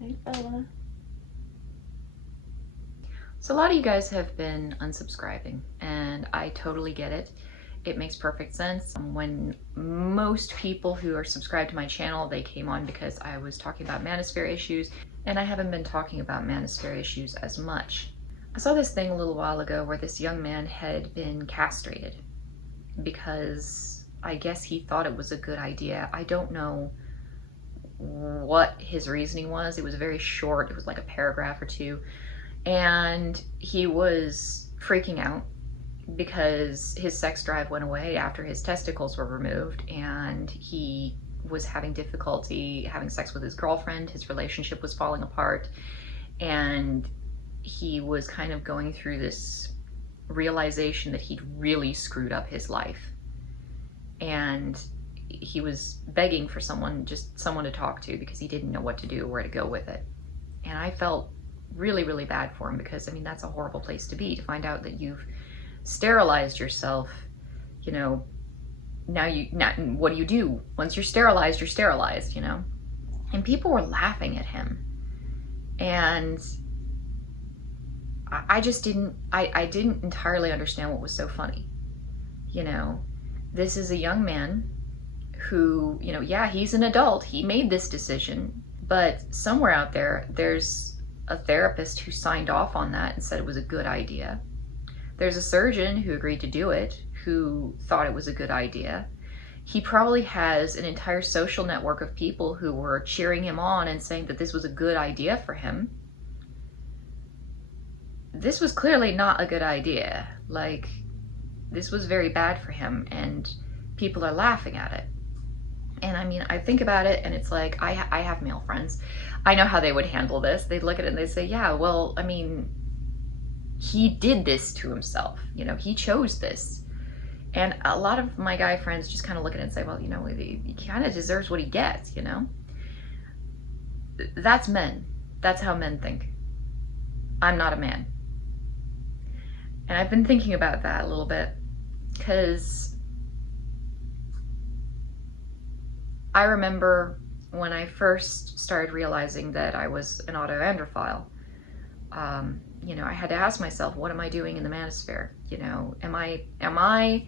Hey, Bella. So a lot of you guys have been unsubscribing, and I totally get it. It makes perfect sense. When most people who are subscribed to my channel, they came on because I was talking about manosphere issues, and I haven't been talking about manosphere issues as much. I saw this thing a little while ago where this young man had been castrated because I guess he thought it was a good idea. I don't know what his reasoning was. It was very short. It was like a paragraph or two. And he was freaking out because his sex drive went away after his testicles were removed, and he was having difficulty having sex with his girlfriend. His relationship was falling apart, and he was kind of going through this realization that he'd really screwed up his life. And he was begging for someone to talk to because he didn't know what to do or where to go with it. And I felt really, really bad for him because, I mean, that's a horrible place to be, to find out that you've sterilized yourself. You know, now what do you do? Once you're sterilized, you know? And people were laughing at him. And I just didn't entirely understand what was so funny. You know, this is a young man who, you know, yeah, he's an adult. He made this decision, but somewhere out there, there's a therapist who signed off on that and said it was a good idea. There's a surgeon who agreed to do it, who thought it was a good idea. He probably has an entire social network of people who were cheering him on and saying that this was a good idea for him. This was clearly not a good idea. Like, this was very bad for him, and people are laughing at it. And I mean, I think about it, and it's like, I have male friends. I know how they would handle this. They'd look at it and they'd say, yeah, well, I mean, he did this to himself. You know, he chose this. And a lot of my guy friends just kind of look at it and say, well, you know, he kind of deserves what he gets, you know? That's men. That's how men think. I'm not a man. And I've been thinking about that a little bit, because I remember when I first started realizing that I was an autoandrophile, you know, I had to ask myself, what am I doing in the manosphere? You know, am I,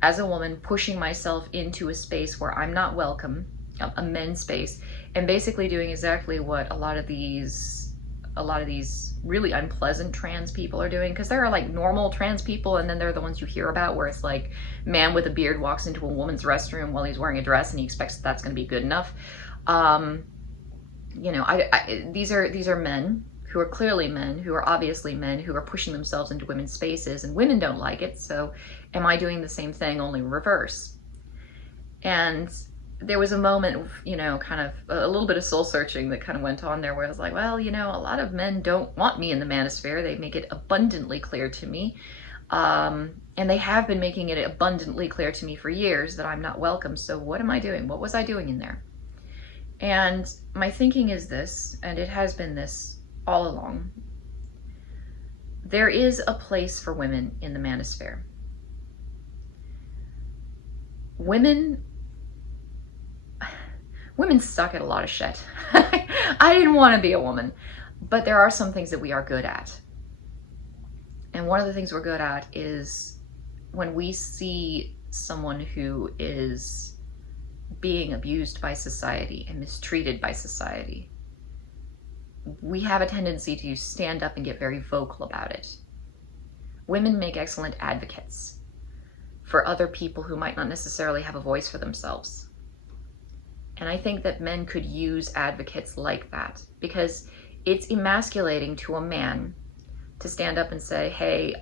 as a woman, pushing myself into a space where I'm not welcome, a men's space, and basically doing exactly what a lot of these really unpleasant trans people are doing? Because there are like normal trans people, and then there are the ones you hear about where it's like, man with a beard walks into a woman's restroom while he's wearing a dress and he expects that's going to be good enough. You know, these are men who are clearly men, who are obviously men, who are pushing themselves into women's spaces, and women don't like it. So am I doing the same thing, only reverse? And there was a moment, you know, kind of a little bit of soul searching that kind of went on there, where I was like, well, you know, a lot of men don't want me in the manosphere. They make it abundantly clear to me. And they have been making it abundantly clear to me for years that I'm not welcome. So what am I doing? What was I doing in there? And my thinking is this, and it has been this all along. There is a place for women in the manosphere. Women suck at a lot of shit. I didn't want to be a woman, but there are some things that we are good at. And one of the things we're good at is when we see someone who is being abused by society and mistreated by society, we have a tendency to stand up and get very vocal about it. Women make excellent advocates for other people who might not necessarily have a voice for themselves. And I think that men could use advocates like that, because it's emasculating to a man to stand up and say, hey,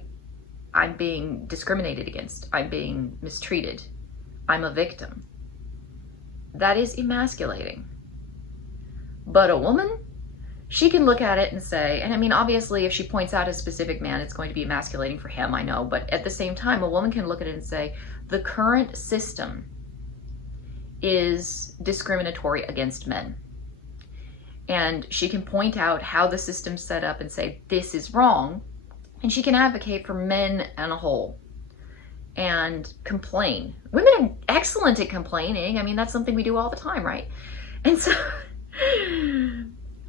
I'm being discriminated against, I'm being mistreated, I'm a victim. That is emasculating. But a woman, she can look at it and say, and I mean, obviously, if she points out a specific man, it's going to be emasculating for him, I know, but at the same time, a woman can look at it and say, the current system is discriminatory against men. And she can point out how the system's set up and say, this is wrong. And she can advocate for men as a whole and complain. Women are excellent at complaining. I mean, that's something we do all the time, right? And so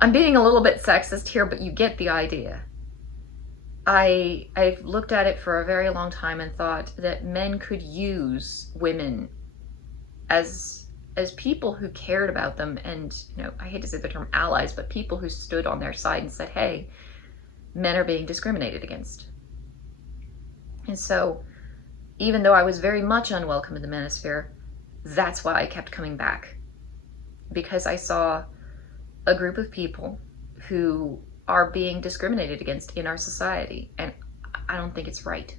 I'm being a little bit sexist here, but you get the idea. I've looked at it for a very long time and thought that men could use women as people who cared about them, and, you know, I hate to say the term allies, but people who stood on their side and said, hey, men are being discriminated against. And so, even though I was very much unwelcome in the manosphere, that's why I kept coming back. Because I saw a group of people who are being discriminated against in our society, and I don't think it's right.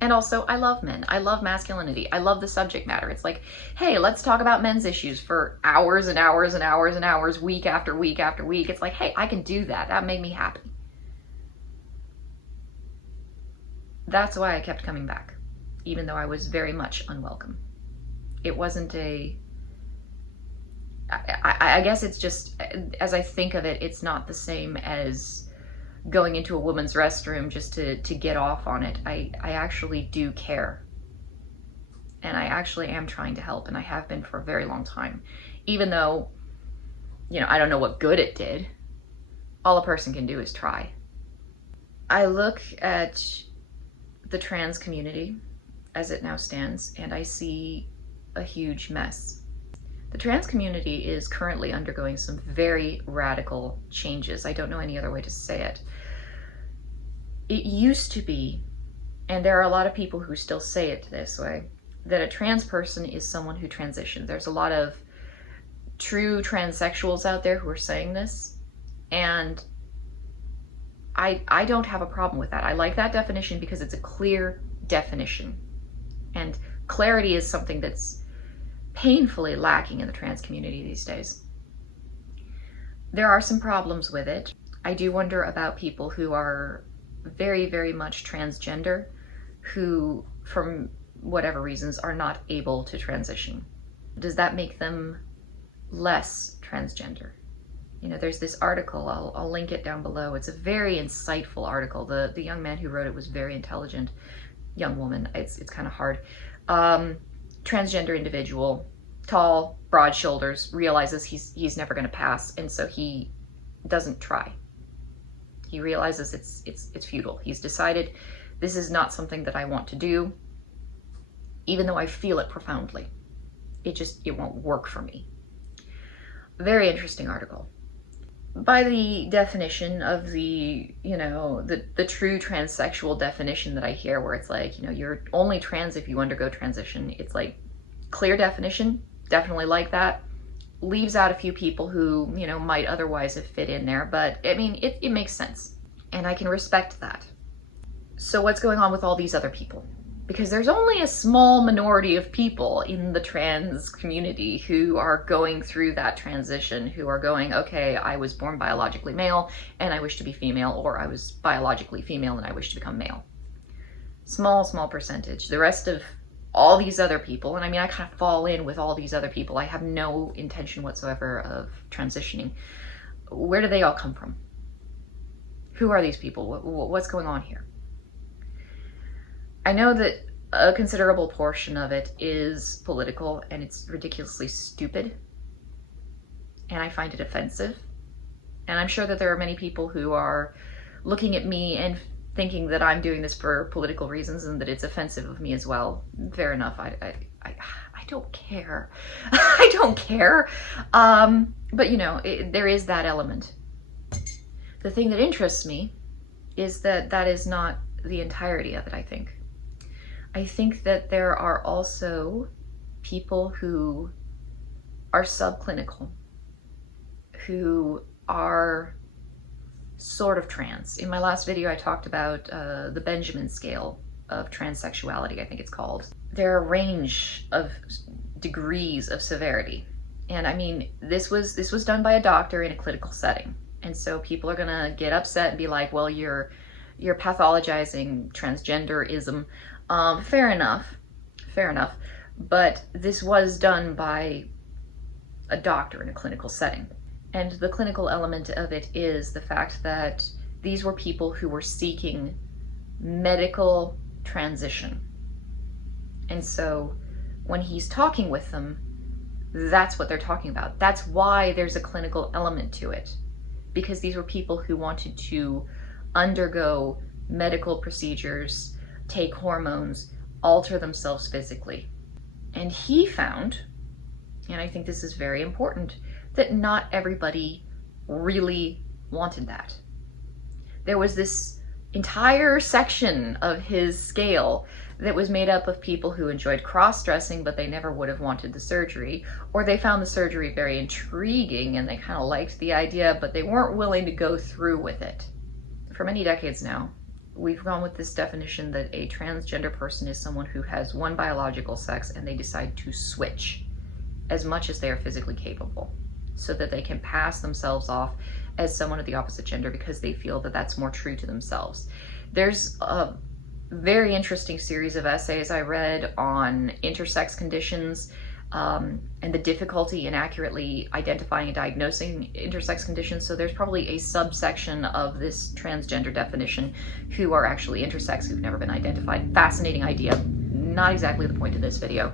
And also, I love men. I love masculinity. I love the subject matter. It's like, hey, let's talk about men's issues for hours and hours and hours and hours, week after week after week. It's like, hey, I can do that. That made me happy. That's why I kept coming back, even though I was very much unwelcome. It wasn't I guess it's just, as I think of it, it's not the same as going into a woman's restroom just to get off on it. I actually do care. And I actually am trying to help, and I have been for a very long time. Even though, you know, I don't know what good it did. All a person can do is try. I look at the trans community as it now stands, and I see a huge mess. The trans community is currently undergoing some very radical changes. I don't know any other way to say it. It used to be, and there are a lot of people who still say it this way, that a trans person is someone who transitioned. There's a lot of true transsexuals out there who are saying this, and I don't have a problem with that. I like that definition because it's a clear definition. And clarity is something that's painfully lacking in the trans community these days. There are some problems with it. I do wonder about people who are very, very much transgender, who, from whatever reasons, are not able to transition. Does that make them less transgender? You know, there's this article, I'll link it down below. It's a very insightful article. The young man who wrote it was very intelligent. Young woman, it's kind of hard. Transgender individual, tall, broad shoulders, realizes he's never going to pass, and so he doesn't try. He realizes it's futile. He's decided, this is not something that I want to do, even though I feel it profoundly. It won't work for me. Very interesting article. By the definition of the, you know, the true transsexual definition that I hear, where it's like, you know, you're only trans if you undergo transition. It's like, clear definition, definitely like that. Leaves out a few people who, you know, might otherwise have fit in there, but I mean, it makes sense. And I can respect that. So what's going on with all these other people? Because there's only a small minority of people in the trans community who are going through that transition, who are going, okay, I was born biologically male and I wish to be female, or I was biologically female and I wish to become male. Small percentage. The rest of all these other people, and I mean, I kind of fall in with all these other people. I have no intention whatsoever of transitioning. Where do they all come from? Who are these people? What's going on here? I know that a considerable portion of it is political, and it's ridiculously stupid, and I find it offensive. And I'm sure that there are many people who are looking at me and thinking that I'm doing this for political reasons and that it's offensive of me as well. Fair enough. I don't care. I don't care. But you know, there is that element. The thing that interests me is that that is not the entirety of it, I think. I think that there are also people who are subclinical, who are sort of trans. In my last video, I talked about the Benjamin scale of transsexuality, I think it's called. There are a range of degrees of severity. And I mean, this was done by a doctor in a clinical setting. And so people are gonna get upset and be like, well, you're pathologizing transgenderism. Fair enough. But this was done by a doctor in a clinical setting. And the clinical element of it is the fact that these were people who were seeking medical transition. And so when he's talking with them, that's what they're talking about. That's why there's a clinical element to it. because these were people who wanted to undergo medical procedures, take hormones, alter themselves physically. And he found, and I think this is very important, that not everybody really wanted that. There was this entire section of his scale that was made up of people who enjoyed cross-dressing, but they never would have wanted the surgery, or they found the surgery very intriguing and they kind of liked the idea, but they weren't willing to go through with it. For many decades now, we've gone with this definition that a transgender person is someone who has one biological sex and they decide to switch as much as they are physically capable, so that they can pass themselves off as someone of the opposite gender because they feel that that's more true to themselves. There's a very interesting series of essays I read on intersex conditions and the difficulty in accurately identifying and diagnosing intersex conditions. So there's probably a subsection of this transgender definition who are actually intersex, who've never been identified. Fascinating idea. Not exactly the point of this video.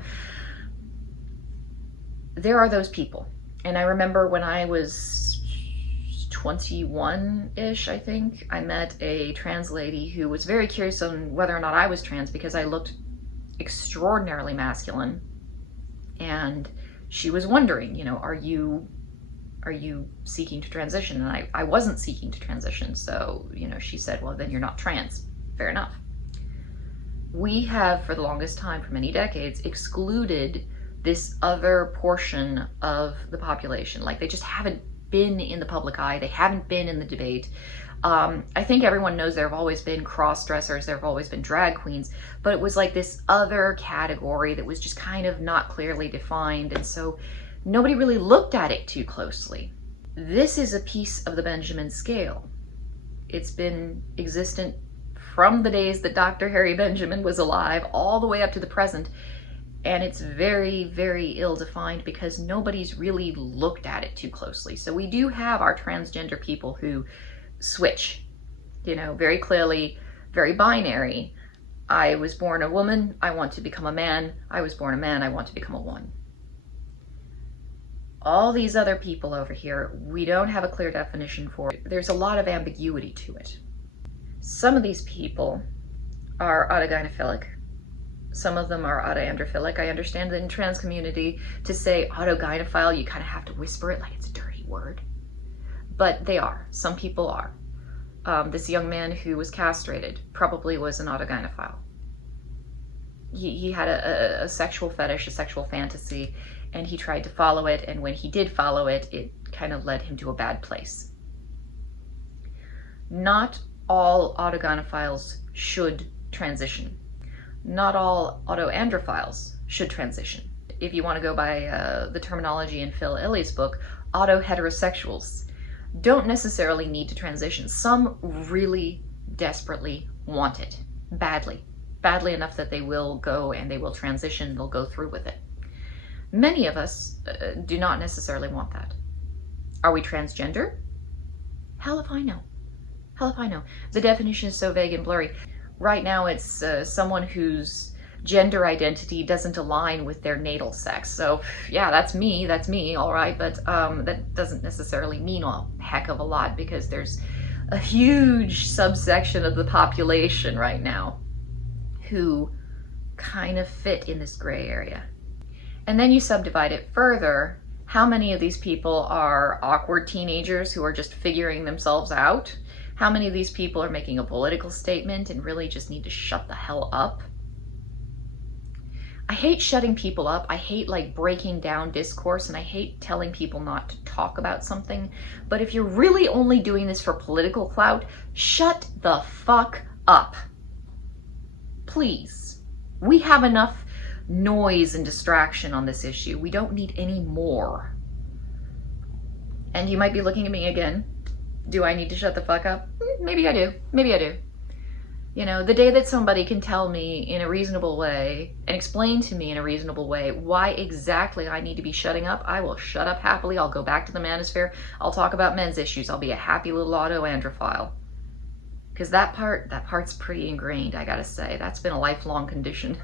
There are those people. And I remember when I was 21-ish, I think, I met a trans lady who was very curious on whether or not I was trans because I looked extraordinarily masculine. And she was wondering, you know, are you seeking to transition? And I wasn't seeking to transition. So, you know, she said, well, then you're not trans. Fair enough. We have, for the longest time, for many decades, excluded this other portion of the population. Like, they just haven't been in the public eye. They haven't been in the debate. I think everyone knows there have always been cross-dressers, there have always been drag queens, but it was like this other category that was just kind of not clearly defined, and so nobody really looked at it too closely. This is a piece of the Benjamin scale. It's been existent from the days that Dr. Harry Benjamin was alive all the way up to the present, and it's very, very ill-defined because nobody's really looked at it too closely. So we do have our transgender people who switch, you know, very clearly, very binary. I was born a woman, I want to become a man. I was born a man, I want to become a woman. All these other people over here, we don't have a clear definition for. There's a lot of ambiguity to it. Some of these people are autogynephilic. Some of them are autoandrophilic. I understand that in trans community, to say autogynephile, you kind of have to whisper it like it's a dirty word. But they are. Some people are. This young man who was castrated probably was an autogynephile. He had a sexual fetish, a sexual fantasy, and he tried to follow it, and when he did follow it, it kind of led him to a bad place. Not all autogynephiles should transition. Not all autoandrophiles should transition. If you want to go by the terminology in Phil Illy's book, autoheterosexuals don't necessarily need to transition. Some really desperately want it, badly enough that they will go and they will transition, they'll go through with it. Many of us do not necessarily want that. Are we transgender? Hell if I know. Hell if I know. The definition is so vague and blurry. Right now it's someone whose gender identity doesn't align with their natal sex. So yeah, that's me, all right, but that doesn't necessarily mean a heck of a lot because there's a huge subsection of the population right now who kind of fit in this gray area. And then you subdivide it further. How many of these people are awkward teenagers who are just figuring themselves out? How many of these people are making a political statement and really just need to shut the hell up? I hate shutting people up. I hate like breaking down discourse, and I hate telling people not to talk about something. But if you're really only doing this for political clout, shut the fuck up. Please. We have enough noise and distraction on this issue. We don't need any more. And you might be looking at me again. Do I need to shut the fuck up? Maybe I do. Maybe I do. You know, the day that somebody can tell me in a reasonable way and explain to me in a reasonable way why exactly I need to be shutting up, I will shut up happily. I'll go back to the manosphere. I'll talk about men's issues. I'll be a happy little autoandrophile. Because that part's pretty ingrained, I gotta say. That's been a lifelong condition.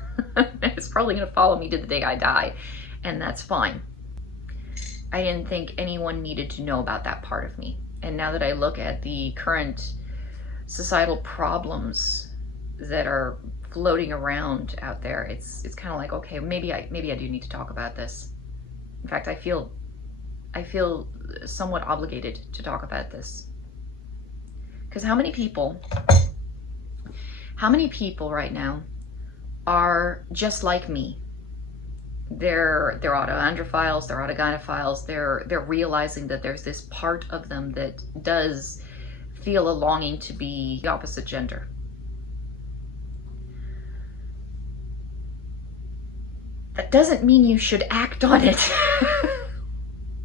It's probably gonna follow me to the day I die, and that's fine. I didn't think anyone needed to know about that part of me. And now that I look at the current societal problems that are floating around out there, it's kind of like, okay, maybe I do need to talk about this. In fact, I feel somewhat obligated to talk about this. Because how many people right now are just like me? They're autoandrophiles, they're autogynephiles, they're realizing that there's this part of them that does feel a longing to be the opposite gender. That doesn't mean you should act on it.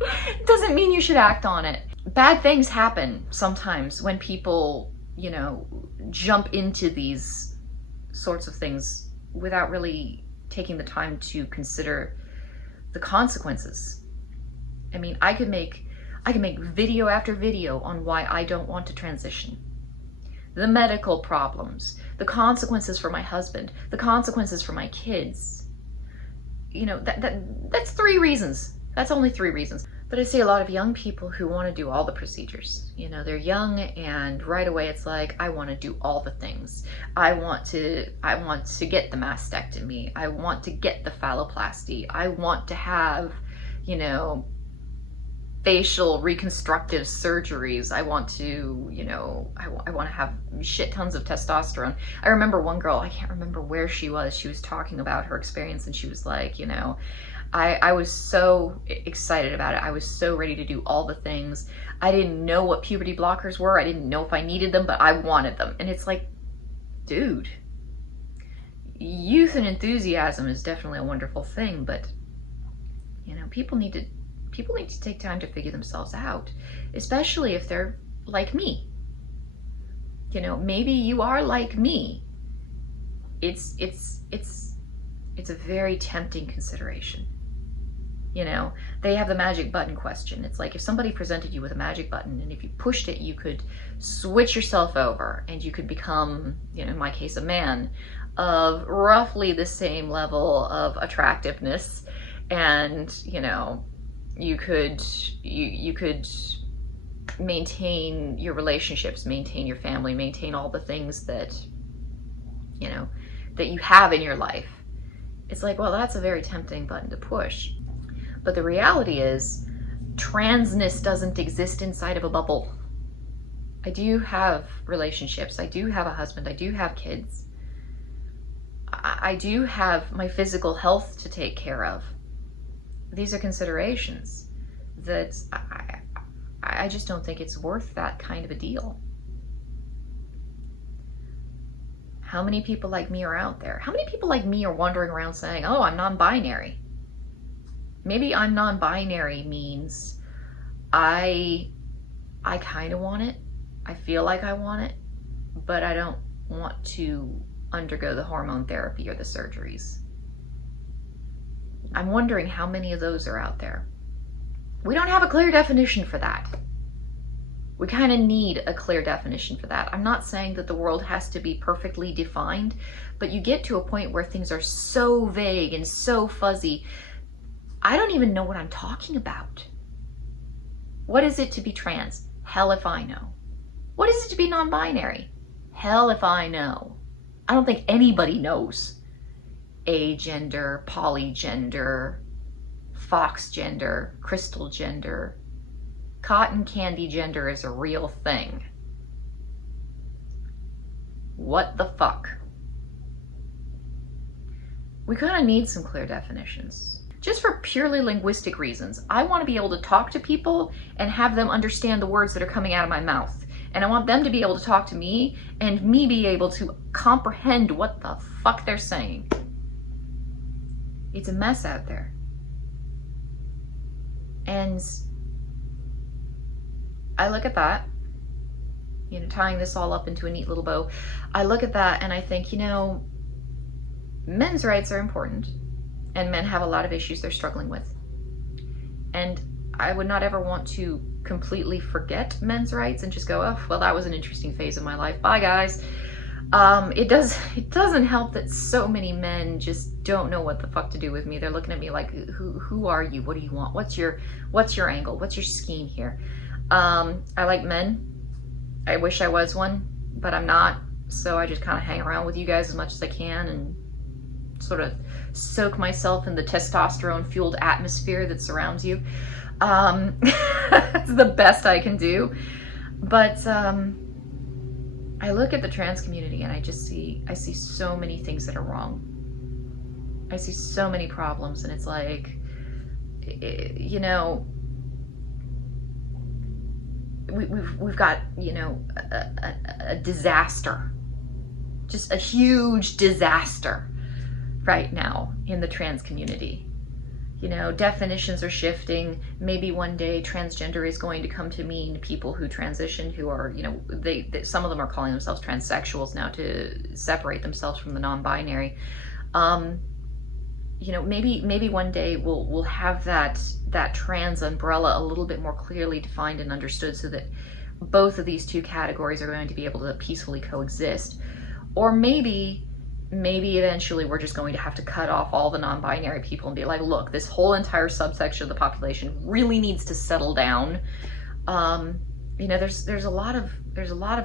It doesn't mean you should act on it. Bad things happen sometimes when people, you know, jump into these sorts of things without really taking the time to consider the consequences. I mean, I could make video after video on why I don't want to transition. The medical problems, the consequences for my husband, the consequences for my kids. You know, that's 3 reasons. That's only 3 reasons. But I see a lot of young people who want to do all the procedures. You know, they're young and right away it's like, I want to do all the things. I want to get the mastectomy. I want to get the phalloplasty. I want to have, you know, facial reconstructive surgeries. I want to, you know, I want to have shit tons of testosterone. I remember one girl, I can't remember where she was talking about her experience, and she was like, you know, I was so excited about it. I was so ready to do all the things. I didn't know what puberty blockers were. I didn't know if I needed them, but I wanted them. And it's like, dude, youth and enthusiasm is definitely a wonderful thing, but, you know, people need to take time to figure themselves out, especially if they're like me. You know, maybe you are like me. It's a very tempting consideration. You know, they have the magic button question. It's like if somebody presented you with a magic button and if you pushed it, you could switch yourself over and you could become, you know, in my case, a man of roughly the same level of attractiveness, and, you know, you could maintain your relationships, maintain your family, maintain all the things that, you know, that you have in your life. It's like, well, that's a very tempting button to push. But the reality is, transness doesn't exist inside of a bubble. I do have relationships. I do have a husband. I do have kids. I do have my physical health to take care of. These are considerations that I just don't think it's worth that kind of a deal. How many people like me are out there? How many people like me are wandering around saying, oh, I'm non-binary? Maybe I'm non-binary means I kind of want it. I feel like I want it, but I don't want to undergo the hormone therapy or the surgeries. I'm wondering how many of those are out there. We don't have a clear definition for that. We kind of need a clear definition for that. I'm not saying that the world has to be perfectly defined, but you get to a point where things are so vague and so fuzzy, I don't even know what I'm talking about. What is it to be trans? Hell if I know. What is it to be non-binary? Hell if I know. I don't think anybody knows. Agender, polygender, fox gender, crystal gender, cotton candy gender is a real thing. What the fuck? We kind of need some clear definitions. Just for purely linguistic reasons. I want to be able to talk to people and have them understand the words that are coming out of my mouth. And I want them to be able to talk to me and me be able to comprehend what the fuck they're saying. It's a mess out there. And I look at that, you know, tying this all up into a neat little bow. I look at that and I think, you know, men's rights are important. And men have a lot of issues they're struggling with. And I would not ever want to completely forget men's rights and just go, oh, well, that was an interesting phase of my life. Bye, guys. It doesn't help that so many men just don't know what the fuck to do with me. They're looking at me like, who are you? What do you want? What's your angle? What's your scheme here? I like men. I wish I was one, but I'm not. So I just kind of hang around with you guys as much as I can and sort of soak myself in the testosterone fueled atmosphere that surrounds you. It's the best I can do. But I look at the trans community and I see so many things that are wrong. I see so many problems, and it's like, you know, we've got, you know, a disaster, just a huge disaster right now in the trans community. You know, definitions are shifting. Maybe one day transgender is going to come to mean people who transition, who are, you know, they some of them are calling themselves transsexuals now to separate themselves from the non-binary. You know, maybe one day we'll have that trans umbrella a little bit more clearly defined and understood, so that both of these two categories are going to be able to peacefully coexist. Or maybe eventually we're just going to have to cut off all the non-binary people and be like, look, this whole entire subsection of the population really needs to settle down. You know, there's a lot of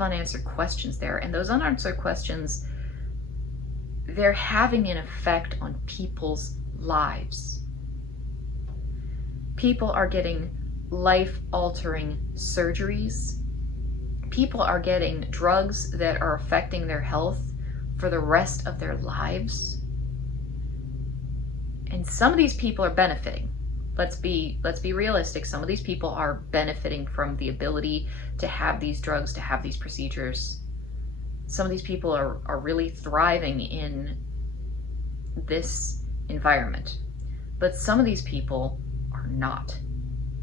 unanswered questions there, and those unanswered questions, they're having an effect on people's lives. People are getting life-altering surgeries. People are getting drugs that are affecting their health for the rest of their lives. And some of these people are benefiting. Let's be realistic. Some of these people are benefiting from the ability to have these drugs, to have these procedures. Some of these people are really thriving in this environment. But some of these people are not.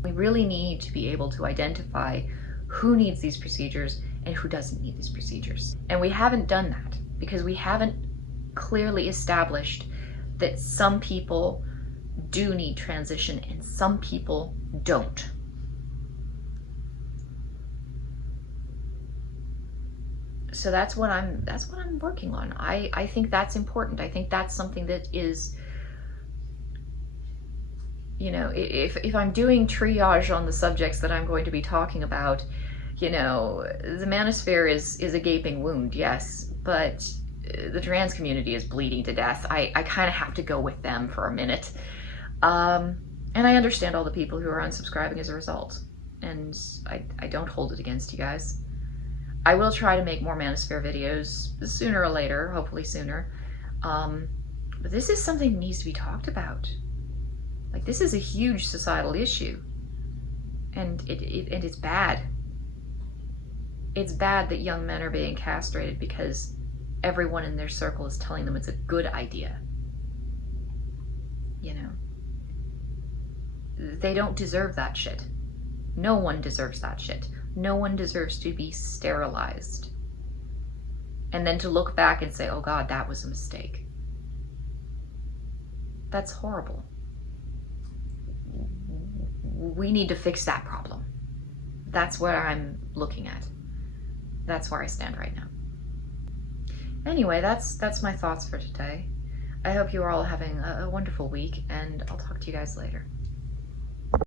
We really need to be able to identify who needs these procedures and who doesn't need these procedures. And we haven't done that because we haven't clearly established that some people do need transition and some people don't. So that's what I'm working on. I think that's important. I think that's something that is, you know, if I'm doing triage on the subjects that I'm going to be talking about, you know, the manosphere is a gaping wound, yes, but the trans community is bleeding to death. I kind of have to go with them for a minute. And I understand all the people who are unsubscribing as a result. And I don't hold it against you guys. I will try to make more manosphere videos sooner or later, hopefully sooner. But this is something that needs to be talked about. Like, this is a huge societal issue. And it's bad. It's bad that young men are being castrated because everyone in their circle is telling them it's a good idea. You know? They don't deserve that shit. No one deserves that shit. No one deserves to be sterilized. And then to look back and say, oh God, that was a mistake. That's horrible. We need to fix that problem. That's what I'm looking at. That's where I stand right now. Anyway, that's my thoughts for today. I hope you are all having a wonderful week, and I'll talk to you guys later.